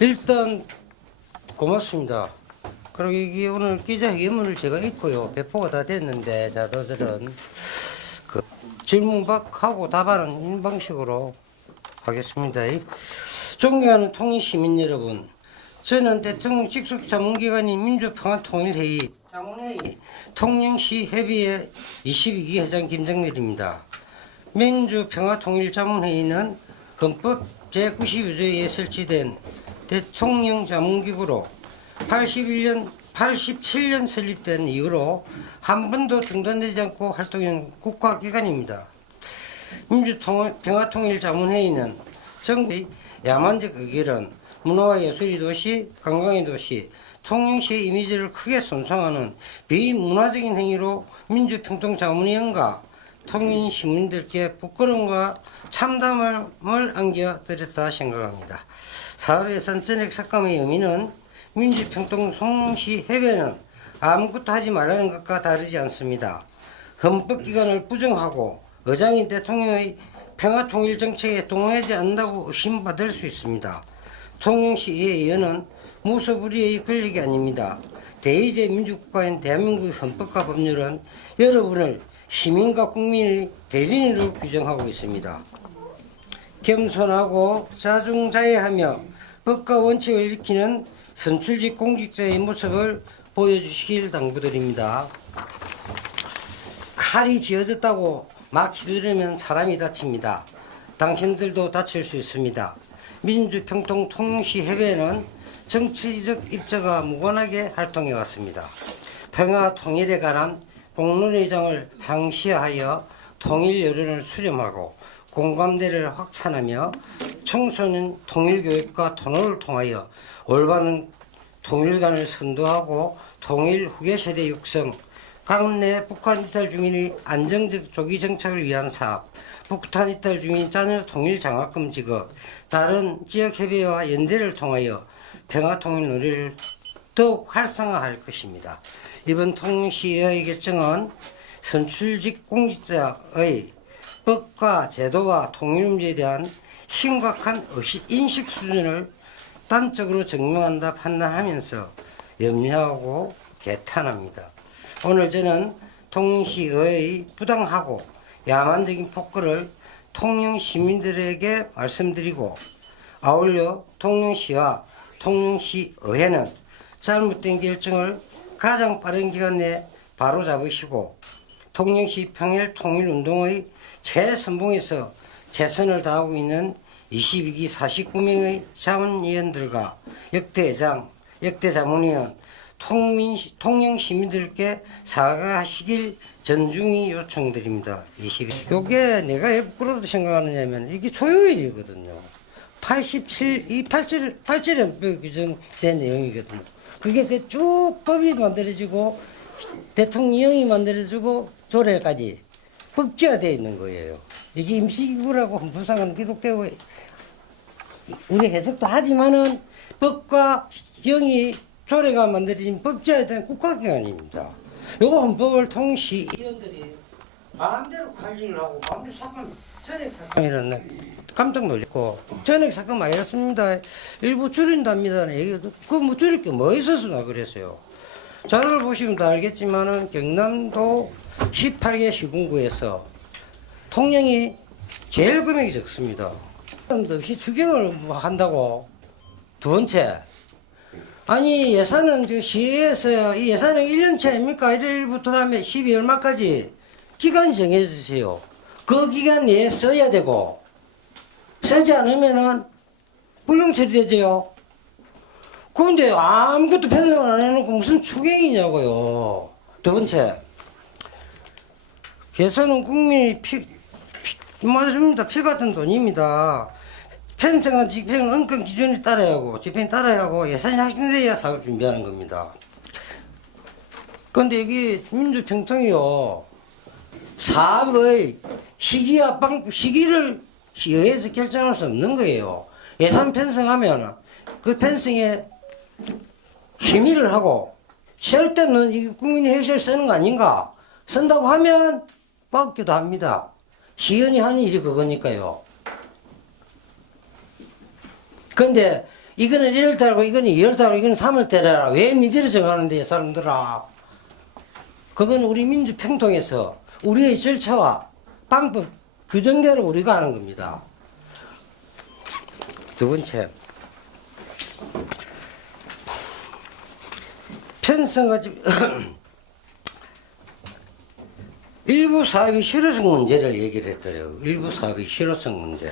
일단 고맙습니다. 그리고 이게 오늘 기자회견문을 제가 읽고요. 배포가 다 됐는데 자료들은 그 질문하고 답하는 이런 방식으로 하겠습니다. 존경하는 통일시민 여러분, 저는 대통령 직속 자문기관인 민주평화통일회의 자문회의 통영시 협의회 22기 회장 김정렬입니다. 민주평화통일자문회의는 헌법 제92조에 설치된 대통령 자문기구로 87년 설립된 이후로 한 번도 중단되지 않고 활동한 국가기관입니다. 민주평화통일자문회의는 정부의 야만적 의결은 문화와 예술의 도시, 관광의 도시, 통영시의 이미지를 크게 손상하는 비문화적인 행위로 민주평통자문위원과 통영 시민들께 부끄러움과 참담을 안겨드렸다 생각합니다. 사업예산 전액 삭감의 의미는 민주평통통시 협의회는 아무것도 하지 말라는 것과 다르지 않습니다. 헌법기관을 부정하고 의장인 대통령의 평화통일 정책에 동의하지 않는다고 의심받을 수 있습니다. 통영시의 의원은 무소불위의 권력이 아닙니다. 대의제 민주국가인 대한민국의 헌법과 법률은 여러분을 시민과 국민의 대리인으로 규정하고 있습니다. 겸손하고 자중자애하며 법과 원칙을 지키는 선출직 공직자의 모습을 보여주시길 당부드립니다. 칼이 쥐어졌다고 막 휘두르면 사람이 다칩니다. 당신들도 다칠 수 있습니다. 민주평통통시 협의회는 정치적 입장과 무관하게 활동해 왔습니다. 평화 통일에 관한 공론의장을 상시하여 통일 여론을 수렴하고 공감대를 확산하며 청소년 통일교육과 토론을 통하여 올바른 통일관을 선도하고 통일 후계 세대 육성, 강내 북한 이탈 주민의 안정적 조기 정착을 위한 사업, 북한 이탈 주민 자녀 통일 장학금 지급, 다른 지역 협의회와 연대를 통하여 평화 통일 논의를 더욱 활성화할 것입니다. 이번 통시의 결정은 선출직 공직자의 법과 제도와 통일 문제에 대한 심각한 인식 수준을 단적으로 증명한다 판단하면서 염려하고 개탄합니다. 오늘 저는 통영시의 부당하고 야만적인 폭거를 통영 시민들에게 말씀드리고 아울러 통영시와 통영시의회는 잘못된 결정을 가장 빠른 기간 내에 바로 잡으시고 통영시 평일통일운동의 최선봉에서 최선을 다하고 있는 22기 49명의 자문위원들과 역대장, 역대자문위원, 통영 시민들께 사과하시길 전중히 요청드립니다. 요게 내가 왜 부끄럽다 생각하느냐면 이게 초유일이거든요. 8.7에 규정된 내용이거든요. 그게 그 쭉 법이 만들어지고 대통령이 만들어지고 조례까지 법제화되어 있는 거예요. 이게 임시기구라고 헌법상은 기록되고 우리 해석도 하지만은 법과 형이 조례가 만들어진 법제화된 국가기관입니다. 요거 헌법을 통시 의원들이 마음대로 관리를 하고 마음대로 삭감, 전액 삭감이라는 깜짝 놀랐고 전액 삭감 아니었습니다. 일부 줄인답니다. 얘기도 그뭐 줄일 게 뭐 있어서 나 그랬어요. 자료를 보시면 다 알겠지만은 경남도 18개 시군구에서 통영이 제일 금액이 적습니다. 없이 추경을 한다고 두 번째. 아니 예산은 저 시에서 이 예산은 1년치 아닙니까? 1일부터 다음에 12월 말까지 기간이 정해져 주세요. 그 기간 내에 써야 되고 쓰지 않으면은 불용 처리되죠. 그런데 아무것도 편성을 안 해놓고 무슨 추경이냐고요. 두 번째, 예산은 국민이 맞습니다. 피 같은 돈입니다. 편성한 집행 은근 기준에 따라야 하고 집행 따라야 하고 예산이 확정돼야 사업 준비하는 겁니다. 그런데 이게 민주평통이요. 사업의 시기를 시의회에서 결정할 수 없는 거예요. 예산 편성하면 그 편성에 심의를 하고 쓸 때는 이 국민의 혈세를 쓰는 거 아닌가? 쓴다고 하면 받기도 합니다. 시의원이 하는 일이 그거니까요. 그런데 이거는 1월 달고 이거는 2월 달고 이거는 3월 달이라 왜 니들이 정하는데 사람들아. 그건 우리 민주 평통에서 우리의 절차와 방법 규정대로 우리가 하는 겁니다. 두 번째, 편성가지고 일부 사업의 실효성 문제를 얘기를 했더래요. 일부 사업의 실효성 문제.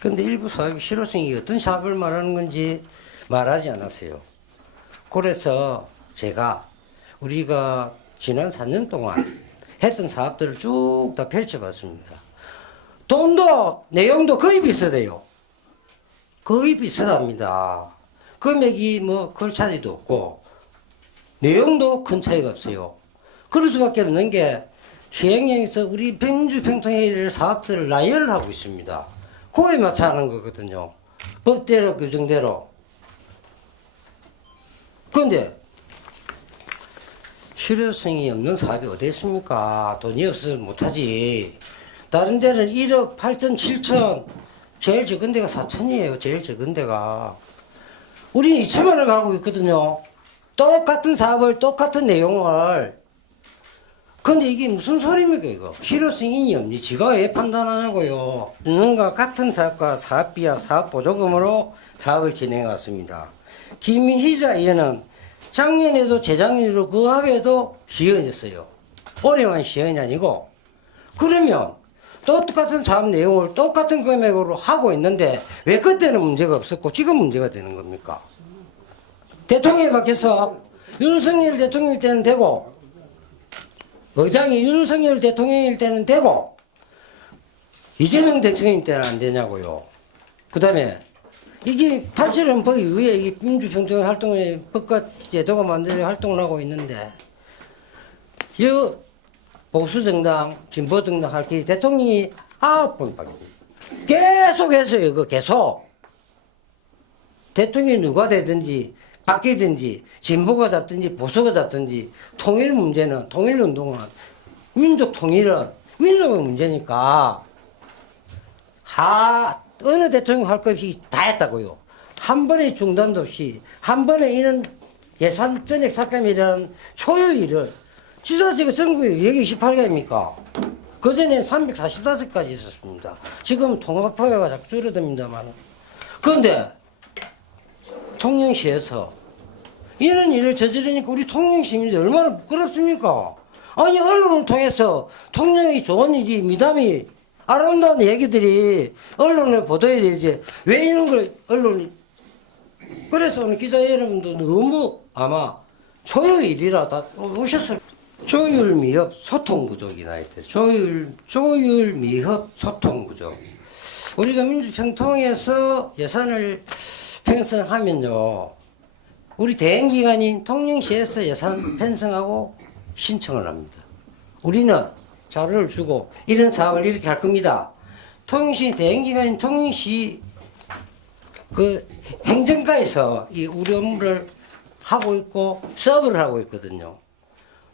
근데 일부 사업의 실효성이 어떤 사업을 말하는 건지 말하지 않았어요. 그래서 제가 우리가 지난 4년 동안 했던 사업들을 쭉 다 펼쳐봤습니다. 돈도 내용도 거의 비슷해요. 거의 비슷합니다. 금액이 뭐 그 차이도 없고 내용도 큰 차이가 없어요. 그럴 수밖에 없는 게 시행령에서 우리 민주평통회의를 사업들을 나열을 하고 있습니다. 그거에 맞춰 하는 거거든요. 법대로 규정대로. 그런데 실효성이 없는 사업이 어디 있습니까? 돈이 없어서 못하지. 다른 데는 1억 8천 7천, 제일 적은 데가 4천이에요. 제일 적은 데가. 우리는 2천만 원 하고 있거든요. 똑같은 사업을 똑같은 내용을. 근데 이게 무슨 소리입니까 이거? 실효성이 없니? 지가 왜 판단하냐고요. 주는과 같은 사업과 사업비와 사업보조금으로 사업을 진행해 왔습니다. 김희자 의원은 작년에도 재작년에도 그 합에도 시연했어요. 올해만 시연이 아니고. 그러면 똑같은 사업 내용을 똑같은 금액으로 하고 있는데 왜 그때는 문제가 없었고 지금 문제가 되는 겁니까? 대통령이 바뀌어서 윤석열 대통령일 때는 되고 의장이 윤석열 대통령일 때는 되고 이재명 대통령일 때는 안 되냐고요. 그 다음에 이게 87년 법 이후에 이 민주평통 활동의 법과 제도가 만들어 활동을 하고 있는데 이 보수정당, 진보정당 할 때 대통령이 9번 바뀝니다. 계속 했어요. 그 계속. 대통령이 누가 되든지 바뀌든지 진보가 잡든지 보수가 잡든지 통일 문제는 통일운동은 민족 통일은 민족의 문제니까 어느 대통령 할 것 없이 다 했다고요. 한 번의 중단도 없이 한 번에 이런 예산 전액 삭감이라는 초유일을 지자체가 전국에 228개입니까? 그 전에 345가지 있었습니다. 지금 통합화가 자꾸 줄어듭니다만. 그런데 통영시에서 이런 일을 저지르니까 우리 통영시민들이 얼마나 부끄럽습니까? 아니, 언론을 통해서 통영이 좋은 일이, 미담이 아름다운 얘기들이 언론에 보도해야 되지. 왜 이런 걸 언론이. 그래서 오늘 기자 여러분도 너무 아마 초유일이라 다 오셨을 조율, 미흡, 소통 부족이 나 있대. 조율, 미흡, 소통 부족. 우리가 민주평통에서 예산을 편성하면요, 우리 대행기관인 통영시에서 예산 편성하고 신청을 합니다. 우리는 자료를 주고 이런 사업을 이렇게 할 겁니다. 통영시 대행기관인 통영시 그 행정가에서 이 우리 업무를 하고 있고 서브를 하고 있거든요.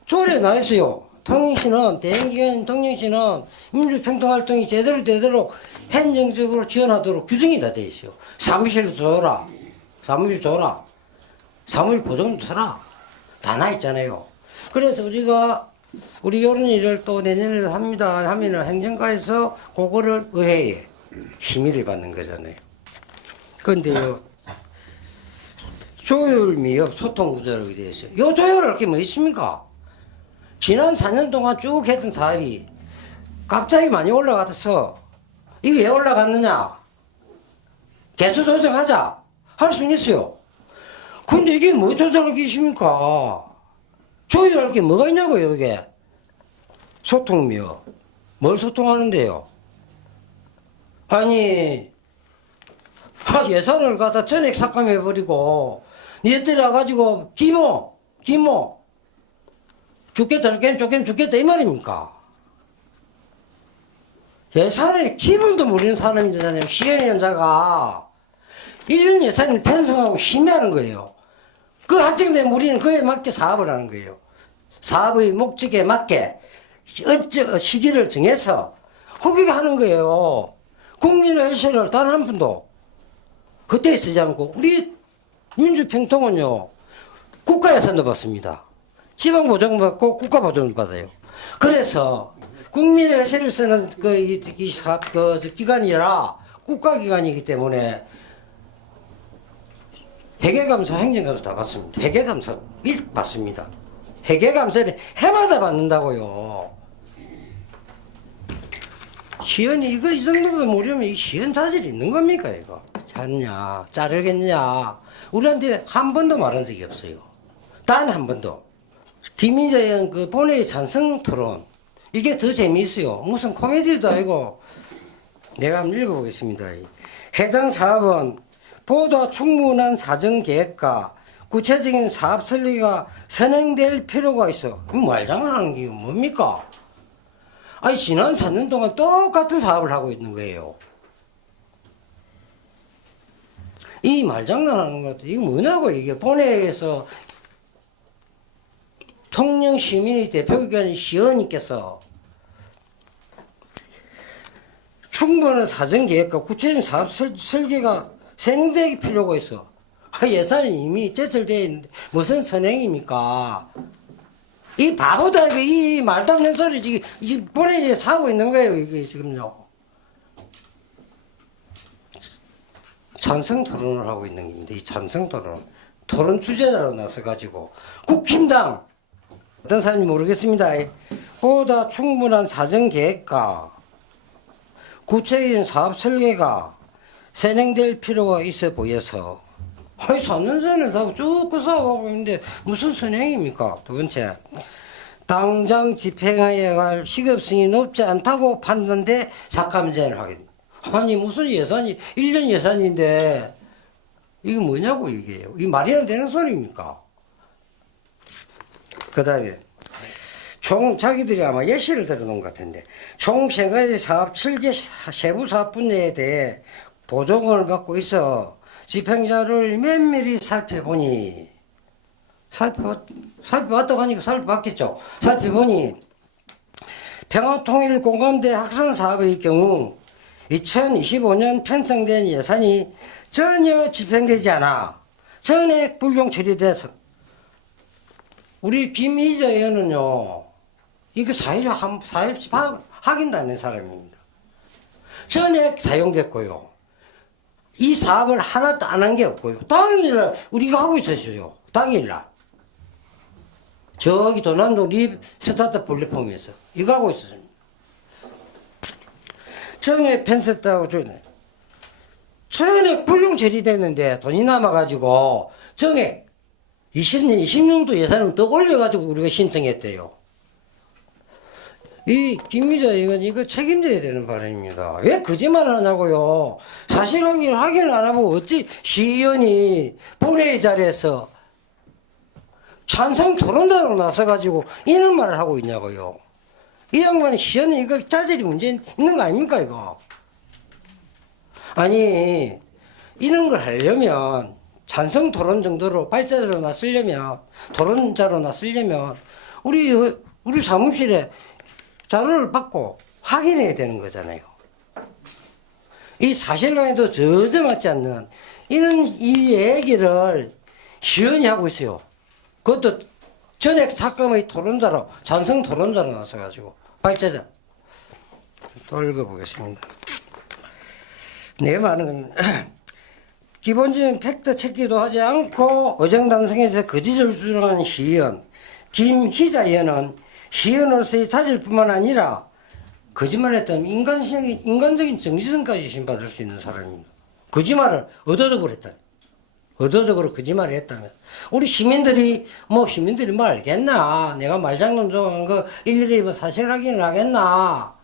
조례에 나와 있어요. 통영시는 대행기관인 통영시는 민주평통활동이 제대로 행정적으로 지원하도록 규정이 다 돼 있어요. 사무실도 줘라. 사무실 줘라. 사무실 보증도 줘라. 다 나 있잖아요. 그래서 우리가 우리 이런 일을 또 내년에 합니다 하면은 행정가에서 그거를 의회에 심의를 받는 거잖아요. 그런데요, 조율 미흡 소통 구조라고 되어 있어요. 요 조율할 게 뭐 있습니까? 지난 4년 동안 쭉 했던 사업이 갑자기 많이 올라가서 이게 왜 올라갔느냐? 개수 조정하자. 할 수는 있어요. 근데 이게 뭐 조정할 게 있습니까? 조율할 게 뭐가 있냐고요, 이게. 소통이요. 뭘 소통하는데요? 아니, 예산을 갖다 전액 삭감해버리고, 니들이 와가지고, 기모, 죽겠다, 이 말입니까? 예산의 기본도 모르는 사람이잖아요. 시행연자가 1년 예산을 편성하고 심의하는 거예요. 그 한정된 우리는 그에 맞게 사업을 하는 거예요. 사업의 목적에 맞게 시기를 정해서 허기가 하는 거예요. 국민의 일세를 단 한 푼도 그때 쓰지 않고 우리 민주평통은요 국가 예산도 받습니다. 지방 보조금 받고 국가 보조금 받아요. 그래서 국민의 회세를 쓰는 이 사업 기관이라 국가 기관이기 때문에 회계감사, 행정감사 다 받습니다. 회계감사 받습니다. 회계감사를 해마다 받는다고요. 시연이 이거 이 정도면 모르면 이 시연 자질이 있는 겁니까 이거? 자르냐 자르겠냐 우리한테 한 번도 말한 적이 없어요. 단 한 번도. 김인재 의원 그 본회의 찬성 토론 이게 더 재미있어요. 무슨 코미디도 아니고 내가 한번 읽어보겠습니다. 해당 사업은 보다 충분한 사정 계획과 구체적인 사업 설계가 선행될 필요가 있어. 말장난하는 게 뭡니까? 아니 지난 4년 동안 똑같은 사업을 하고 있는 거예요. 이 말장난하는 것도 이거 뭐냐고 이게 본회의에서 통영 시민의 대표기관인 시의원님께서 충분한 사정 계획과 구체적인 사업 설계가 선행될 필요가 있어. 예산이 이미 제출되어 있는데 무슨 선행입니까? 이 바보다 이 말도 안 되는 소리 지금 본회의에 사고 있는 거예요 이게 지금요. 찬성 토론을 하고 있는 겁니다. 이 찬성 토론 주제자로 나서 가지고 국힘당 어떤 사람인지 모르겠습니다. 보다 충분한 사정 계획과 구체적인 사업 설계가 선행될 필요가 있어 보여서 4년 전에 다 쭉 그 사업하고 있는데 무슨 선행입니까? 두 번째, 당장 집행해야 할 시급성이 높지 않다고 판단돼 삭감제를 하게 됩니다. 아니 무슨 예산이 1년 예산인데 이게 뭐냐고 이게 이 말이나 되는 소리입니까? 그 다음에 자기들이 아마 예시를 들어놓은 것 같은데 총 생활의 사업 7개 세부 사업 분야에 대해 보조금을 받고 있어 집행자를 면밀히 살펴보니 살펴봤다고 하니까 살펴봤겠죠. 살펴보니 평화통일공감대 학생사업의 경우 2025년 편성된 예산이 전혀 집행되지 않아 전액 불용 처리돼서 우리 김희재 의원은요 이거 4일씩 확인도 안 된 사람입니다. 전액 사용됐고요. 이 사업을 하나도 안 한 게 없고요. 당일날 우리가 하고 있었어요. 당일날 저기 도남동 립 스타트 플랫폼에서 이거 하고 있었습니다. 정액 펜스했다고 주네. 전액 불용 처리됐는데 돈이 남아가지고 정액 20년도 예산을 더 올려가지고 우리가 신청했대요. 이 김미자 의원 이거 책임져야 되는 바람입니다. 왜 거짓말을 하냐고요. 사실 확인을 안 하고 어찌 시의원이 본회의 자리에서 찬성 토론단으로 나서가지고 이런 말을 하고 있냐고요. 이 양반이 시의원이 이거 자질이 문제 있는 거 아닙니까 이거. 아니 이런 걸 하려면 찬성 토론 정도로 발자로 나서려면 토론자로 나서려면 우리 사무실에 자료를 받고 확인해야 되는 거잖아요. 이 사실관계도 전혀 맞지 않는 이 얘기를 시연이 하고 있어요. 그것도 전액 삭감의 토론자로 찬성 토론자로 나서가지고 발제자 또 읽어보겠습니다. 내 말은 기본적인 팩트 체크도 하지 않고 어정당성에서 거짓을 주장하는 시의원 김희자 의원은 시의원으로서의 자질뿐만 아니라 거짓말했다면 인간적인 정신성까지 심받을 수 있는 사람입니다. 거짓말을 의도적으로 했다면 의도적으로 거짓말을 했다면 우리 시민들이 뭐 알겠나 내가 말장난 좋아하는 거 일일이 뭐 사실 확인을 하겠나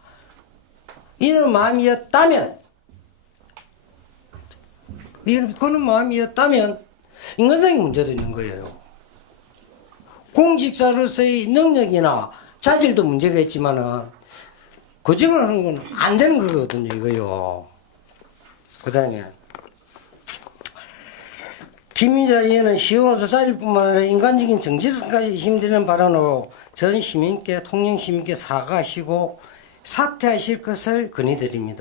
이런 마음이었다면 그런 마음이었다면 인간적인 문제도 있는 거예요. 공직자로서의 능력이나 자질도 문제가 있지만은 거짓말 하는 건 안 되는 거거든요, 이거요. 그 다음에 김민자 의원은 시의원으로서 자질뿐만 아니라 인간적인 정치성까지 힘드는 발언으로 전 시민께 통영 시민께 사과하시고 사퇴하실 것을 건의드립니다.